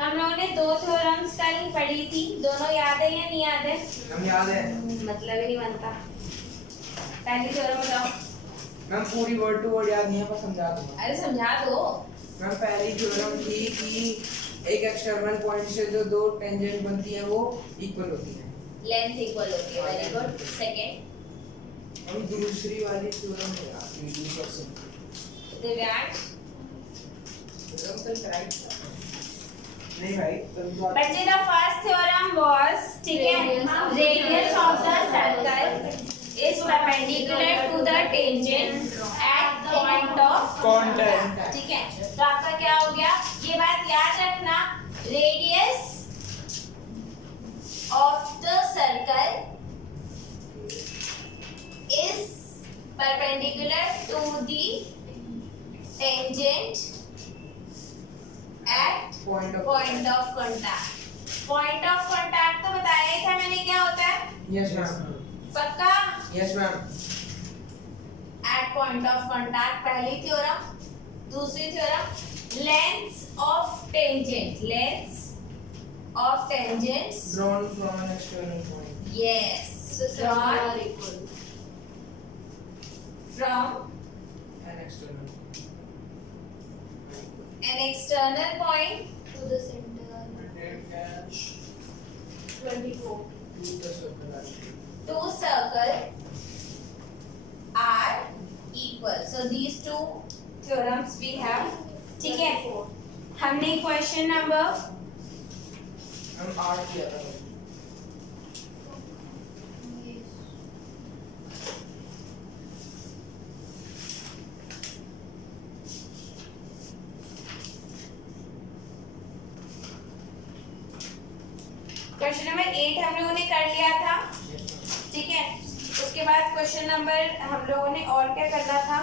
हम लोगों ने दो थ्योरम्स कल पढ़ी थी, दोनों याद है या नहीं याद है? हम याद है। मतलब ही नहीं बनता। पहली थ्योरम बताओ। मैम पूरी वर्ड टू वर्ड याद नहीं है, पर समझा दूंगा। अरे समझा दो। मैम पहली थ्योरम थी कि एक एक्सटर्नल पॉइंट से जो दो टेंजेंट बनती है वो इक्वल होती है, लेंथ इक्वल होती है। Very good. सेकंड। हम दूसरी वाली थ्योरम है यार, वीडियो क्वेश्चन दिव्यांश। थ्योरम तो राइट था नहीं भाई, तो बच्चे द फर्स्ट थ्योरम वाज, ठीक है, radius of the circle is perpendicular to the tangent at point of Contact. ठीक है, तो आपका क्या हो गया? ये बात याद रखना, radius of the circle is perpendicular to the tangent at point of contact. Point of contact तो बताया ही था मैंने, क्या होता है? यस मैम, पक्का? Yes ma'am. At point of contact पहली थ्योरम। दूसरी theorem, lengths of tangent, lengths of tangents drawn from an external point, yes drawn from an external point to the center. 24. to the circle. two circle are equal. So these two theorems we have. ठीक है, हमने question number हम आठ किया था। Question number 8 हम लोगों ने कर लिया था, ठीक है। उसके बाद क्वेश्चन नंबर हम लोगों ने और क्या करना था?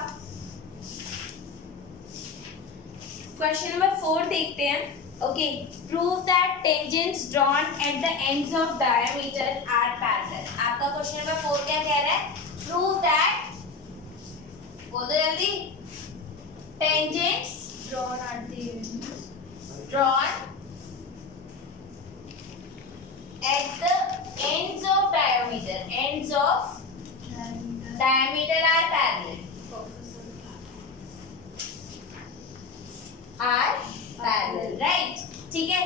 क्वेश्चन नंबर 4 देखते हैं। Okay, prove that tangents drawn at the ends of diameter are parallel. आपका क्वेश्चन नंबर 4 क्या कह रहा है? प्रूव दैट, बोलो जल्दी, tangents Drawn at the ends. drawn at the ends of diameter, ends of diameter are parallel, are parallel, right? ठीक है,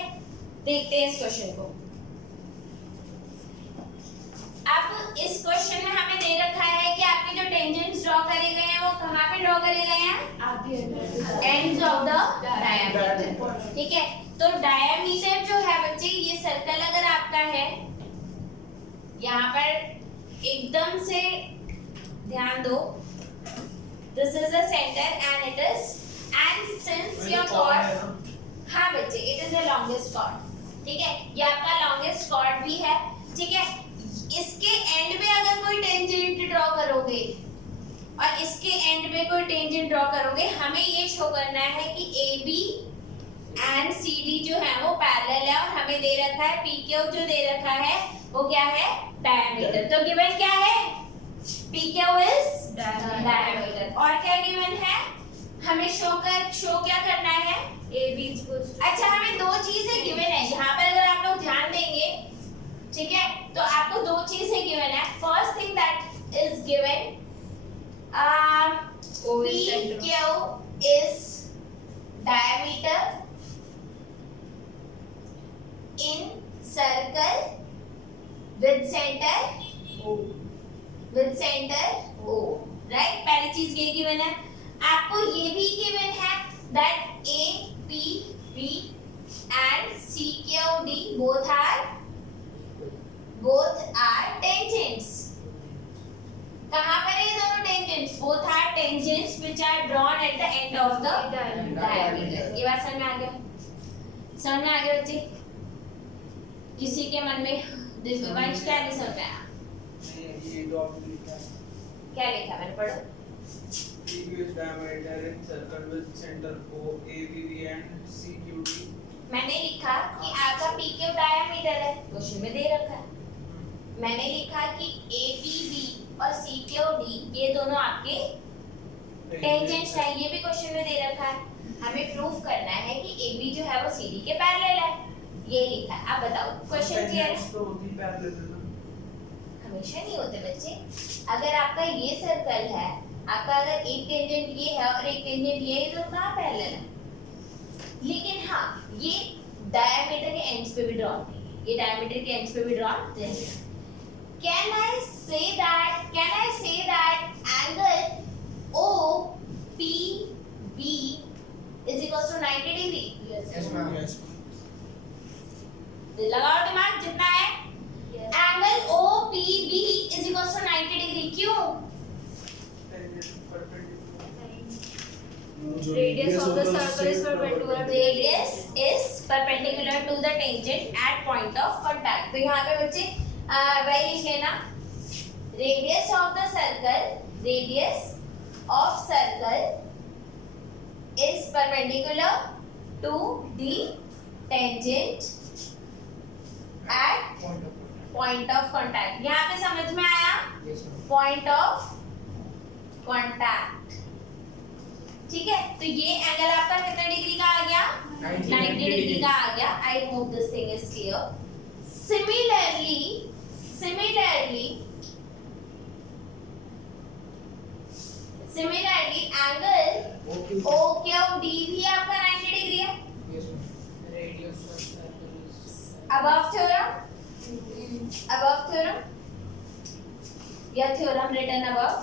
देखते हैं इस क्वेश्चन को। अब इस क्वेश्चन में हमें दे रखा है कि आपके जो टेंजेंट्स ड्रॉ करे गए हैं वो कहाँ पे ड्रॉ करे गए हैं? एंड्स ऑफ द डायमीटर, ठीक है। तो डायमीटर जो है बच्चे, ये सर्कल अगर आपका है, यहाँ पर एकदम से ध्यान दो, this is the centre and it is, and since your chord, हाँ बच्चे, it is the longest chord, ठीक है, ये आपका लॉन्गेस्ट कॉर्ड भी है, ठीक है। इसके एंड में अगर कोई टेंजेंट ड्रॉ करोगे और इसके एंड में कोई टेंजेंट ड्रॉ करोगे, हमें ये शो करना है कि AB एंड CD जो है वो पैरेलल है, और हमें दे रखा है PQ जो दे रखा है वो क्या है? डायमीटर। तो गिवन क्या है? PQ is diameter. और क्या गिवन है? हमें शो क्या करना है? AB is equals to. अच्छा, हमें दो चीजें गिवन है यहाँ पर, अगर आप लोग ध्यान देंगे, ठीक है, तो आपको दो चीजें गिवन है। First thing that is given, PQ is diameter in circle with center O, right? पहली चीज ये गिवन है। आपको ये भी गिवन है that APB and CQD both are tangents. कहाँ पर है ये दोनों tangents? Both are tangents which are drawn at the end of the diameter. ये बात समझ में आ गया? समझ में आ गया बच्चे? किसी के मन में दिव्यांश क्या नहीं समझ में आया? ये डॉट लिखा है, क्या लिखा मैंने? पढ़ो। PQ is diameter in circle with center O, ABB and CQD। मैंने लिखा कि आपका PQ डायमीटर है, क्वेश्चन में दे रखा है। मैंने लिखा कि ABB और CQD ये दोनों आपके टेंजेंट्स है, ये भी क्वेश्चन में दे रखा है। हमें प्रूफ करना है कि AB जो है वो CD के पैरेलल है। ये लिखा है। आप बताओ क्वेश्चन क्लियर है? तो होती पैरेलल है ना। हमेशा नहीं होते बच्चे। अगर आपका ये सर्कल है, आपका अगर एक टेंजेंट ये है और एक टेंजेंट ये है, तो कहाँ पैरेलल है? लेकिन हाँ, ये डायमीटर के एंड्स पे भी ड्रॉ होंगे, ये डायमीटर के एंड्स पे भी ड्रॉ होंगे। Can I say that angle OPB is equals to 90 degree? Yes, ma'am. Yes. लगाओ दिमाग जितना है। Angle OPB is equals to 90 degree। क्यों? Radius of the circle is perpendicular to Radius is perpendicular to the tangent at point of contact। तो यहाँ पे बच्चे वही लिख लेना, radius of circle is perpendicular to the tangent at point of contact। यहाँ पे समझ में आया? Yes, ma'am. point of contact। ठीक है, तो ये एंगल आपका कितने डिग्री का आ गया? 90 डिग्री का आ गया। I hope this thing is clear. Similarly angle OQD भी आपका 90 डिग्री है। Yes, ma'am. Radius of circle is above theorem या theorem written above,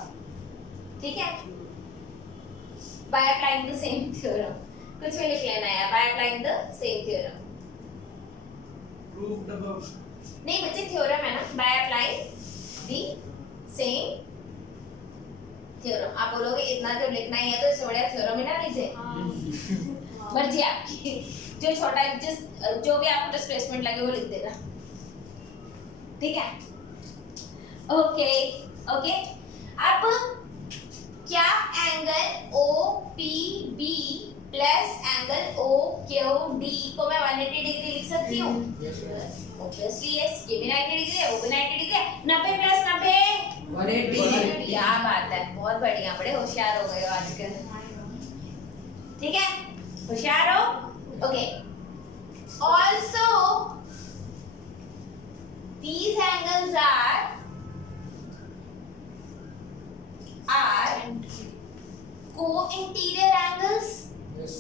ठीक है, by applying the same theorem, कुछ भी लिख लेना है, by applying the same theorem। proved above। नहीं बच्चे, थ्योरम है ना, by applying the same theorem। आप बोलोगे इतना जब लिखना ही है तो इससे बढ़िया थ्योरम ही ना लिख दे। मर्जी आपकी, जो छोटा जो भी आपको डिस्प्लेसमेंट लगे वो लिख देना, ठीक है? Okay okay. अब क्या angle OPB plus angle OQD को मैं 180 डिग्री लिख सकती हूँ? Yes, ma'am. Obviously yes. ये भी 90 डिग्री है, वो भी 90 डिग्री है। 90 प्लस 90 180। क्या बात है, बहुत बढ़िया, बड़े होशियार हो गए हो आजकल, ठीक है? होशियार हो? Okay. Also these angles are co-interior angles। Yes.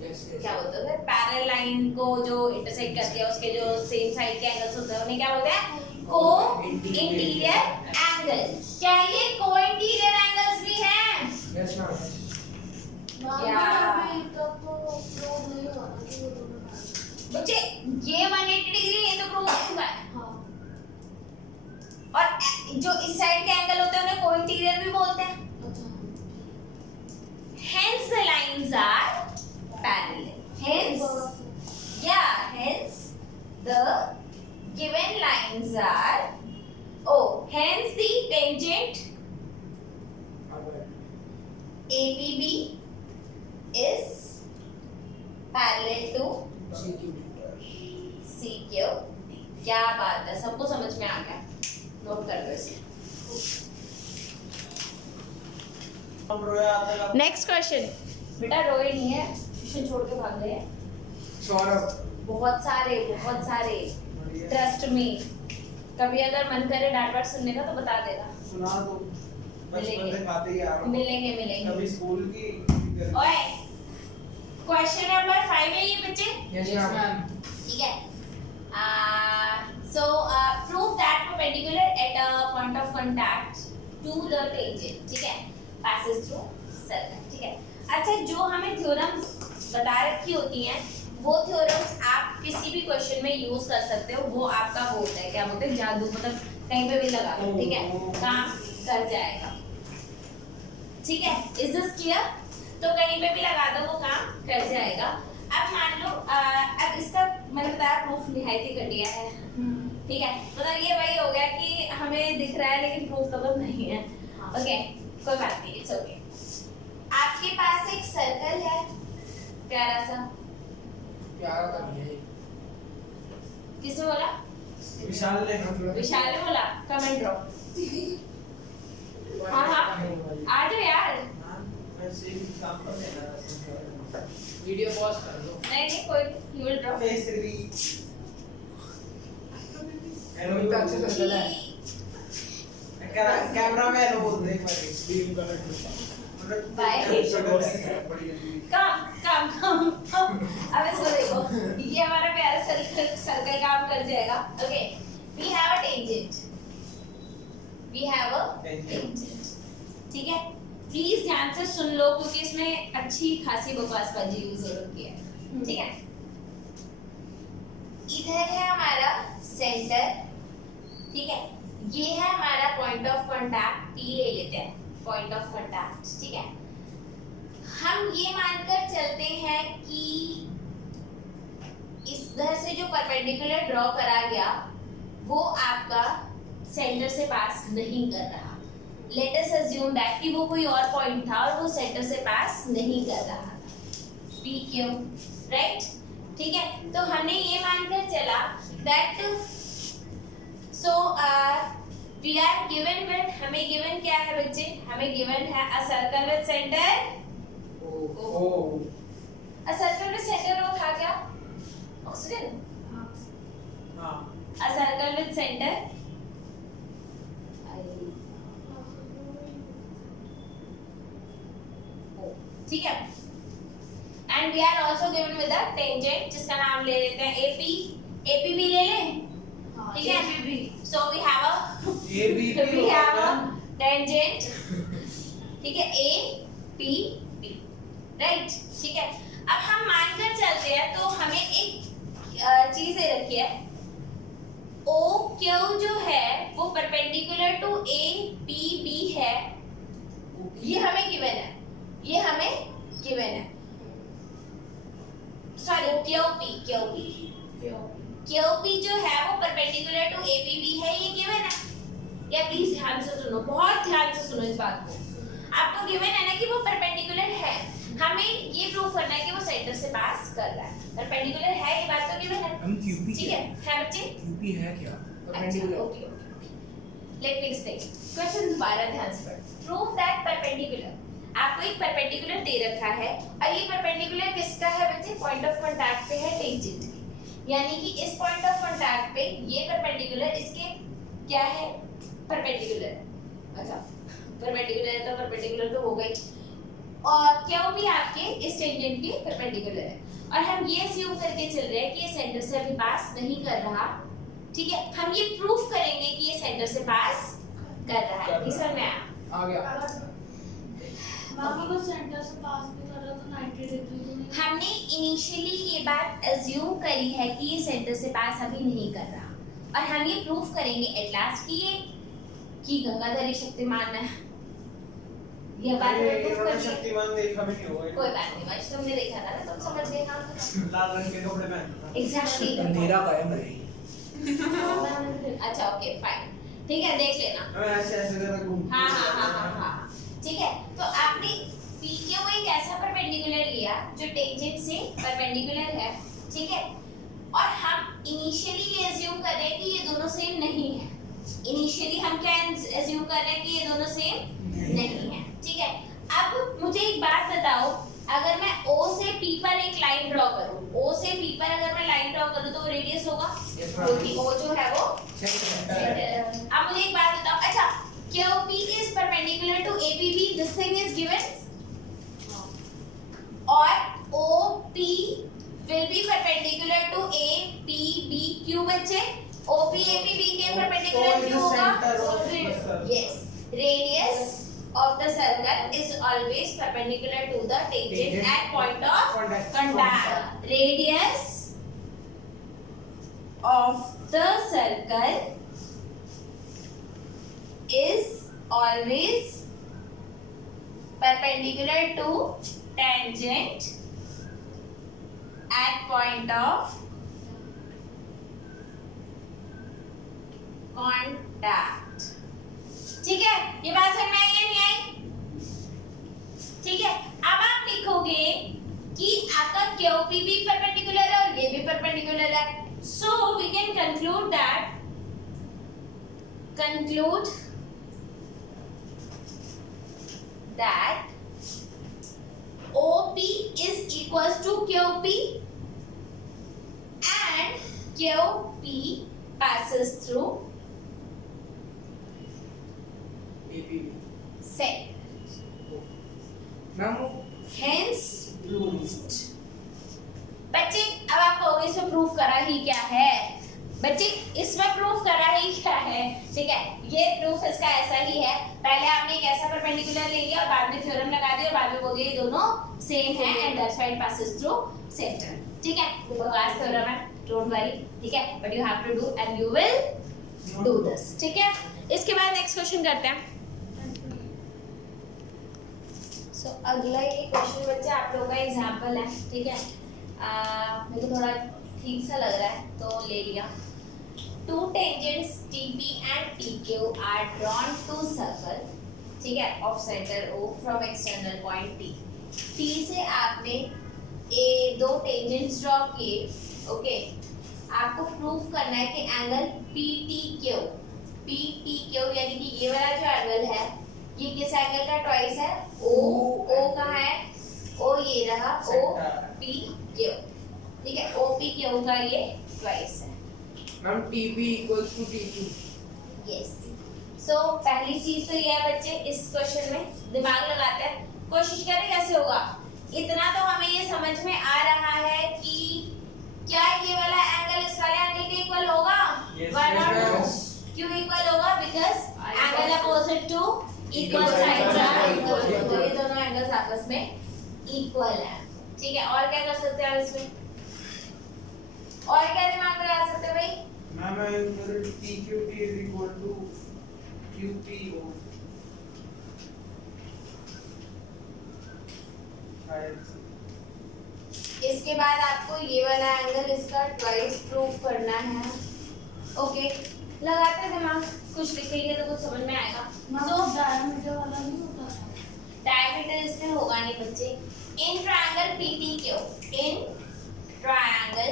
Yes, yes. क्या बोलते हैं? पैरेलल लाइन को जो इंटरसेक्ट करती है उसके जो सेम साइड के एंगल्स होते हैं उन्हें क्या बोलते हैं? को-इंटीरियर एंगल। क्या ये को-इंटीरियर एंगल्स भी हैं? Yes, ma'am. बच्चे ये 180 डिग्री, ये तो प्रूव हुआ है। और जो इस साइड के एंगल होते हैं उन्हें को-इंटीरियर भी बोलते हैं। Hence the lines are parallel. Hence the given lines are, hence the tangent APB is parallel to CQ। क्या बात है, सबको समझ में आ गया? नोट कर दो इसे। Next question. बेटा रोए नहीं है, ट्यूशन छोड़ के भाग गए। सौरभ। बहुत सारे ट्रस्ट मी। कभी अगर मन करे डांट वाट सुनने का तो बता देगा। सुना दो, बचपन से खाते ही आ रहा हूँ। मिलेंगे। कभी स्कूल की ओए, क्वेश्चन नंबर 5 है ये बच्चे। Yes, ma'am. ठीक है। So prove that perpendicular at a point of contact to the tangent, ठीक है, passes through circle, ठीक है। अच्छा, जो हमें थ्योरम्स बता रखी होती हैं वो थ्योरम्स आप किसी भी क्वेश्चन में यूज कर सकते हो। वो आपका वो होता है, क्या बोलते हैं, जादू। मतलब कहीं पे भी लगा दो, ठीक है, काम कर जाएगा, ठीक है। Is this clear? तो कहीं पे भी लगा दो, वो काम कर जाएगा। अब मान लो अब इसका मैंने बताया प्रूफ निहायत ही घटिया है, ठीक है। मतलब ये वही हो गया कि हमें दिख रहा है लेकिन प्रूफ तो नहीं है। ओके, कोई बात नहीं, इट्स ओके। आपके पास एक सर्कल है प्यारा सा। प्यारा का नहीं है। किसने बोला? विशाल ने विशाल ने बोला। Comment drop. हाँ आ जाओ यार। ऐसे ही काम कर लेना वीडियो पॉज कर दो। नहीं कोई यू विल ड्रॉ फेस री हेलो का अच्छे से चला है। कैमरा में हेलो बोलते हैं भाई स्क्रीन कलर बाय काम अब इसको देखो, ये हमारा प्यारा सर्कल काम कर जाएगा। Okay, we have a tangent, ठीक है। प्लीज ध्यान से सुन लो क्योंकि इसमें अच्छी खासी बकवासबाजी यूज हो रही है, ठीक है। इधर है हमारा सेंटर, ठीक है। ये है हमारा पॉइंट ऑफ कांटेक्ट, P ले लेते हैं, पॉइंट ऑफ कांटेक्ट, ठीक है। हम ये मानकर चलते हैं कि इधर से जो परपेंडिकुलर ड्रॉ करा गया वो आपका सेंटर से पास नहीं कर रहा। लेट अस अज्यूम दैट कि वो कोई और पॉइंट था और वो सेंटर से पास नहीं कर रहा था, पी क्यू, राइट, ठीक है। तो हमने ये मानकर चला that so we are given with, हमें गिवन क्या है बच्चे, हमें गिवन है a circle with centre, a circle with centre वो था क्या, ऑक्सीजन, हां, अ सर्कल विद सेंटर, ठीक है। And we are also given with a tangent जिसका नाम ले लेते हैं एपी, एपी भी ले लें, ठीक है। So we have a we have a tangent, ठीक है, A P B, राइट, ठीक है। अब हम मानकर चलते हैं तो हमें एक चीज दे रखी है, O Q जो है वो perpendicular to A P B है, ये हमें गिवन है, ये हमें गिवन है, सॉरी QP जो है वो परपेंडिकुलर टू APB है, ये गिवन है। या प्लीज ध्यान से सुनो, बहुत ध्यान से सुनो इस बात को। आपको गिवन है ना कि वो परपेंडिकुलर है, हमें ये प्रूव करना है कि वो सेंटर से पास कर रहा है। परपेंडिकुलर है, ये बात तो गिवन है, हम QP ठीक है बच्चे। QP है क्या? Perpendicular. Okay, let me explain question दोबारा ध्यान से पढ़ो। प्रूव दैट परपेंडिकुलर, आपको एक परपेंडिकुलर दे रखा है और ये परपेंडिकुलर किसका है बच्चे, पॉइंट ऑफ कांटेक्ट पे है टेंजेंट की, यानी कि इस पॉइंट ऑफ कांटेक्ट पे ये परपेंडिकुलर इसके क्या है, परपेंडिकुलर, अच्छा परपेंडिकुलर है तो परपेंडिकुलर तो हो गई, और क्यों भी आपके इस टेंजेंट के परपेंडिकुलर है, और हम ये अज्यूम करके चल रहे हैं कि ये सेंटर से अभी पास नहीं कर रहा, ठीक है। हम ये प्रूफ करेंगे कि ये सेंटर से पास कर रहा है, ठीक समझ में आया? आ गया। मामा को सेंटर से पास भी कर रहा तो 90 डिग्री तो नहीं। हमने इनिशियली ये बात अज्यूम करी है कि ये सेंटर से पास अभी नहीं कर रहा, और हम ये प्रूफ करेंगे एट लास्ट कि ये की गंगाधरी शक्तिमान है, ये बात हमें प्रूफ करनी है। शक्तिमान देखा भी नहीं होगा। कोई बात नहीं, वैसे तुमने देखा था ना, तुम समझ गए काम खत्म। लाल रंग के कपड़े पहनता था। एग्जैक्टली, अंधेरा कायम रहे। अच्छा ओके फाइन, ठीक है, देख लेना। मैं ऐसे ऐसे करके घूमता हाँ हाँ हाँ हाँ हाँ, ठीक है। तो आपने PQ एक ऐसा परपेंडिकुलर लिया जो टेंजेंट से परपेंडिकुलर है, ठीक है, और हम इनिशियली ये अज्यूम कर रहे हैं कि ये दोनों सेम नहीं है। इनिशियली हम क्या अज्यूम कर रहे हैं कि ये दोनों सेम नहीं है, ठीक है। अब मुझे एक बात बताओ, अगर मैं O से P पर एक लाइन ड्रॉ करूं, O से P पर अगर मैं लाइन ड्रॉ करूं तो रेडियस होगा, क्योंकि O जो है वो सेंटर। अब मुझे एक बात बताओ, अच्छा QP is perpendicular to APB, this thing is given, और OP will be perpendicular to APB, क्यों बच्चे? OP APB के perpendicular क्यों होगा? Yes, radius of the circle is always perpendicular to the tangent at point of contact. Radius of the circle is always perpendicular to tangent at point of contact. ठीक है, ये बात समझ में आई या नहीं आई? ठीक है, अब आप लिखोगे कि आपका QP भी परपेंडिकुलर है और ये भी परपेंडिकुलर है, so we can conclude that OP is equals to QP and QP passes through APB center. Ma'am Hence proved बच्चे अब आपको इसमें प्रूफ करा ही क्या है बच्चे इसमें प्रूफ करा ही क्या है ठीक है ये प्रूफ इसका ऐसा ही है पहले आपने एक ऐसा परपेंडिकुलर ले लिया और बाद में थ्योरम लगा दिया और बाद में बोल दिया ये दोनों सेम है and that's why it passes through centre ठीक है बकवास थ्योरम है डोंट वरी ठीक है but you have to do and you will do this ठीक है इसके बाद नेक्स्ट क्वेश्चन करते हैं सो अगला ये क्वेश्चन बच्चे आप लोगों का एग्जांपल है ठीक है मेरे को थोड़ा ठीक सा लग रहा है तो ले लिया two tangents TP and TQ are drawn to circle ठीक है of center O from external point T T से आपने दो tangents ड्रॉ किए ओके आपको प्रूफ करना है कि एंगल PTQ यानी कि ये वाला जो एंगल है ये किस एंगल का ट्वाइस है O कहाँ है O ये रहा OPQ ठीक है OPQ का ये ट्वाइस है ma'am TP equals to TQ yes so पहली चीज तो ये है बच्चे इस क्वेश्चन में दिमाग लगाते हैं कोशिश करें कैसे होगा इतना तो हमें ये समझ में आ रहा है कि क्या ये वाला एंगल इस वाले एंगल के इक्वल होगा वन और टू क्यों इक्वल होगा because angle opposite to equal sides are equal तो ये दोनों एंगल्स आपस में इक्वल है ठीक है और क्या कर सकते हैं हम इसमें और क्या दिमाग में ला सकते हैं भाई ma'am PQT is equal to QPO इसके बाद आपको ये वाला एंगल इसका ट्वाइस प्रूफ करना है ओके लगाते हैं दिमाग कुछ लिखेंगे तो कुछ समझ में आएगा सो डायमीटर वाला नहीं होता डायमीटर इसमें होगा नहीं बच्चे in triangle PTQ in triangle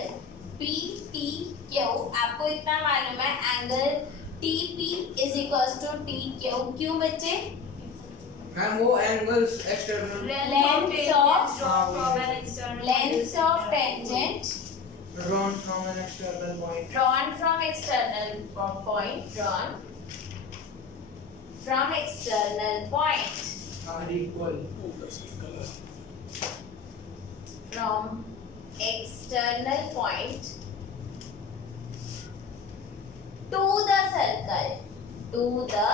PTQ आपको इतना मालूम है angle TP is equals to TQ क्यों बच्चे मैम वो angles external lengths of tangent drawn from an external point drawn from external point are equal from external point to the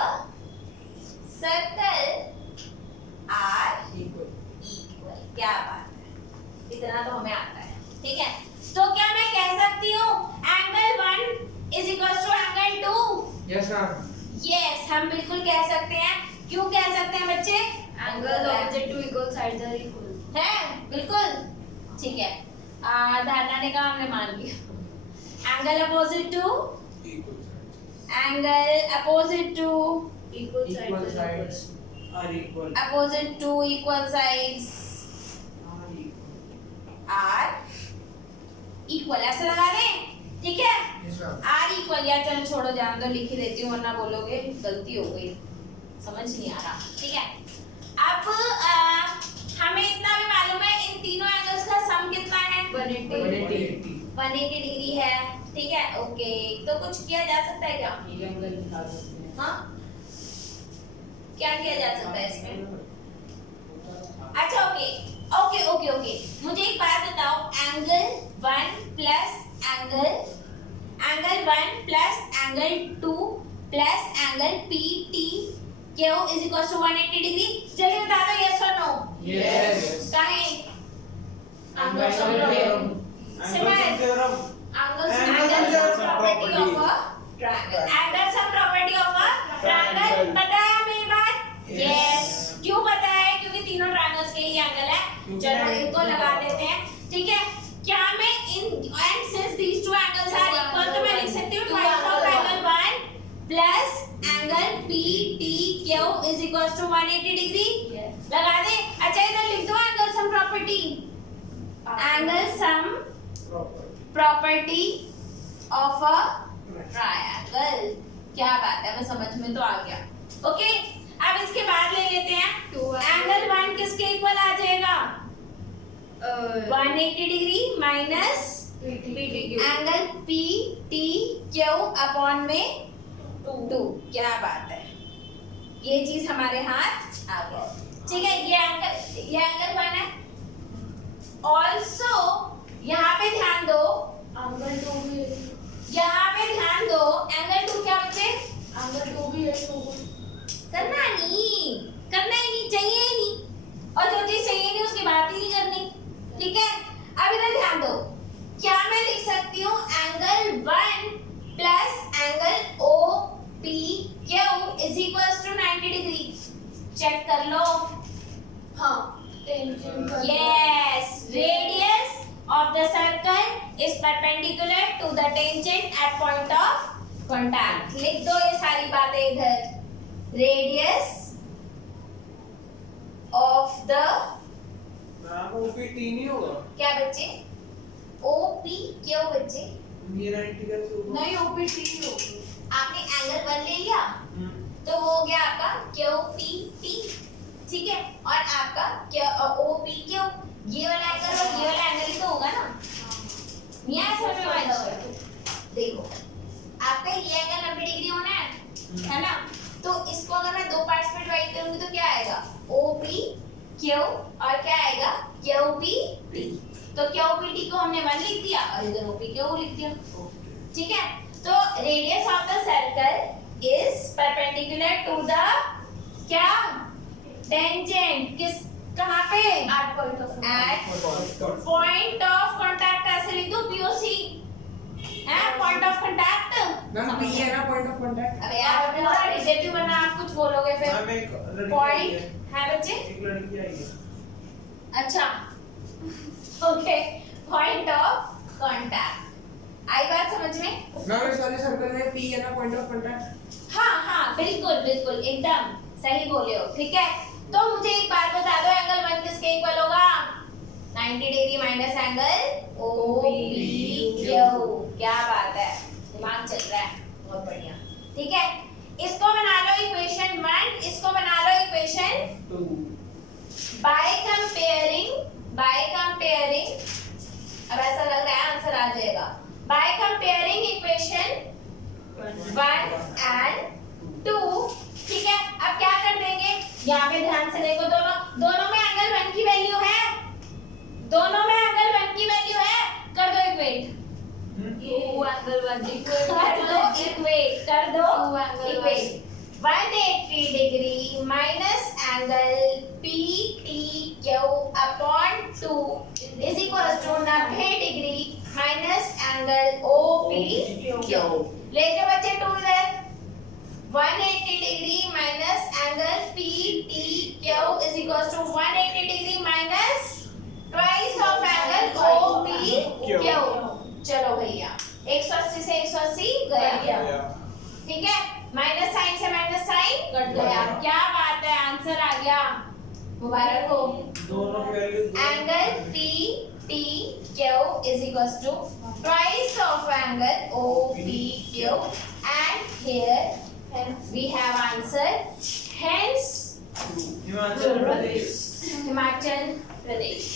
circle are equal equal क्या बात है इतना तो हमें आता है ठीक है तो क्या मैं कह सकती हूँ angle 1 is equals to angle 2 yes ma'am yes हम बिल्कुल कह सकते हैं क्यों कह सकते हैं बच्चे angle opposite to equal sides are equal है बिल्कुल ठीक है धारणा ने कहा हमने मान लिया angle opposite to equal sides are equal opposite to equal sides are equal ऐसे लगा दें ठीक है yes मैम आर इक्वल या चल छोड़ो जान दो लिख ही देती हूँ वरना बोलोगे गलती हो गई समझ नहीं आ रहा ठीक है अब हमें इतना भी मालूम है इन तीनों एंगल्स का सम कितना है 180 180 डिग्री है ठीक है ओके तो कुछ किया जा सकता है क्या एंगल निकाल सकते हैं हाँ क्या किया जा सकता है इसमें अच्छा ओके मुझे एक बात बताओ angle 1 plus angle 2 plus angle PTQ is equals to 180 degree जल्दी बता दो यस और नो yes काहे angle theorem theorem angle property of a triangle angle sum property of a triangle पता है मेरी बात यस क्यों पता है क्योंकि तीनों ट्रायंगल्स के ही एंगल है चलो इनको लगा देते हैं ठीक है क्या मैं in and since these two angles are equal तो मैं लिख सकती हूं twice of angle 1 plus angle PTQ is equals to 180 degree लगा दे अच्छा इधर लिख दो angle sum property of a triangle क्या बात है मैं समझ में तो आ गया ओके अब इसके बाद ले लेते हैं एंगल 1 किसके इक्वल आ जाएगा 180 degree minus angle PTQ upon में 2। क्या बात है, ये चीज हमारे हाथ आ गई। ठीक है, ये एंगल 1 है। ऑल्सो यहाँ पे ध्यान दो, एंगल 2 भी है, यहाँ पे ध्यान दो, एंगल 2 क्या बच्चे? एंगल 2 भी है, 2 करना ही नहीं चाहिए ही नहीं, और जो चीज चाहिए नहीं उसकी बात ही नहीं करनी। ठीक है, अब इधर ध्यान दो, क्या मैं लिख सकती हूँ angle 1 plus angle OPQ is equals to 90 degree? Check कर लो। हाँ, टेंजेंट का Yes, radius of the circle is perpendicular to the tangent at point of contact. लिख दो ये सारी बातें इधर। Radius of the ma'am OPT नहीं होगा, क्या बच्चे? OP क्यों बच्चे? मेरा इंटीग्रल से होगा। नहीं, OPT होगा। आपने एंगल 1 ले लिया तो वो हो गया आपका QPT। ठीक है, और आपका OPQ, ये वाला एंगल और ये वाला एंगल ही तो होगा ना। यहाँ समझ में आएगा? देखो, आपका ये एंगल 90 डिग्री होना है ना? तो इसको अगर मैं दो पार्ट्स में डिवाइड करूंगी तो क्या आएगा? OPQ और क्या आएगा? QPT। तो QPT को हमने 1 लिख दिया और इधर OPQ लिख दिया। ठीक है, तो radius of the circle is perpendicular to the क्या? टेंजेंट। किस, कहाँ पे? At point of contact. ऐसे लिख दो POC है, point of contact. Ma'am P है ना पॉइंट ऑफ कांटेक्ट। अरे यार पूरा रिलेटिव बना, आप कुछ बोलोगे फिर। मैम एक लड़की पॉइंट है बच्चे? एक लड़की आई है। अच्छा, ओके, पॉइंट ऑफ कांटेक्ट। आई बात समझ में? मैम इस वाले सर्कल में P है ना पॉइंट ऑफ कांटेक्ट। हाँ, बिल्कुल बिल्कुल एकदम सही बोले हो। ठीक है, तो मुझे एक बात बता दो, एंगल 1 किसके इक्वल होगा? 90 डिग्री माइनस एंगल OPQ। क्या बात है, दिमाग चल रहा है, बहुत बढ़िया। ठीक है, इसको बना लो इक्वेशन 1, इसको बना लो इक्वेशन 2। बाय कंपेयरिंग, अब ऐसा लग रहा है आंसर आ जाएगा। By comparing equation 1 and 2। ठीक है, अब क्या कर देंगे, यहाँ पे ध्यान से देखो, दोनों में एंगल 1 की वैल्यू है, दोनों में एंगल 1 की वैल्यू है। कर दो इक्वेट, एंगल 1 कर दो equate. 180 degree minus angle PTQ upon 2 is equal to 90 degree minus angle OPQ। ले जाओ बच्चे 2 इधर। 180 degree minus angle PTQ is equal to 180 degree minus twice of angle OPQ। चलो भैया, 180 से 180 गया। ठीक है, माइनस साइन से माइनस साइन कट गया। क्या बात है, आंसर आ गया, मुबारक हो। दोनों की value angle PTQ is equals to twice of angle OPQ, and here hence we have answer, hence Himachal Pradesh. Himachal Pradesh।